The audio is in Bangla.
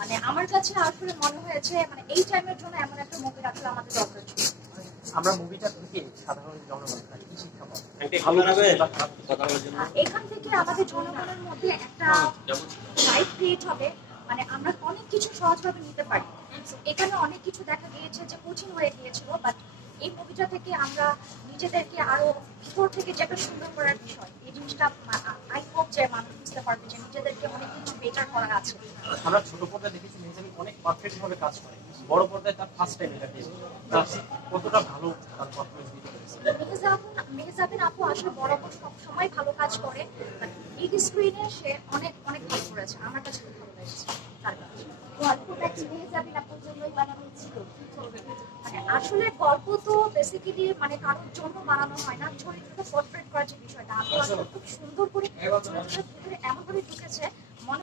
মানে আমার কাছে আসলে মনে হয়েছে মানে এই টাইমের জন্য এমন একটা মুভি রাখলে আমাদের দরকার ছিল। আমরা মুভিটা থেকে সাধারণ জনগণ কি শিক্ষা পাবো? এখান থেকে আমাদের জনগণের মধ্যে একটা লাইফ ক্রিয়েট হবে, মানে আমরা অনেক কিছু সহজভাবে নিতে পারি। এখানে অনেক কিছু দেখা গিয়েছে যে কঠিন হয়ে গিয়েছিল, বাট এই মুভিটা থেকে আমরা নিজেদেরকে আরো ভিতর থেকে যেটা সুন্দর করার বিষয়, এই জিনিসটা আই হোপ যে মানুষ বুঝতে পারবে যে নিজেদেরকে অনেক কিছু বেটার করার আছে। আমরা ছোট পর্দায় দেখেছি মেহজাবিন অনেক পারফেক্ট ভাবে কাজ করে, বড় পর্দায় তার ফার্স্ট টাইম এটা দিয়ে কতটা ভালো তার পারফরম্যান্স দিতে পেরেছে। মেহজাবিন আপু আসলে বড় পর্দায় সবসময় ভালো কাজ করে, বাট বিগ স্ক্রিনে সে অনেক অনেক ভালো করেছে। আমার কাছে খুব ভালো লেগেছে তার কাজ। গল্পটা মেহজাবিন আপুর জন্যই বানানো ছিল। মানে আসলে গল্প তো বেসিক্যালি মানে কারোর জন্য বানানো হয় না, চরিত্রটা পোর্ট্রেট করার যে বিষয়টা আপু আসলে খুব সুন্দর করে চরিত্রের ভিতরে এমন ভাবে ঢুকেছে